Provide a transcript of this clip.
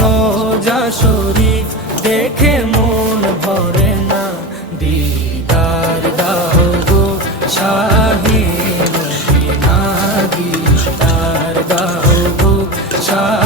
রোজা শরীফ দেখে মন ভরে না, দিদার দাও গো শাহে মদিনা, দিদার দাও গো শাহে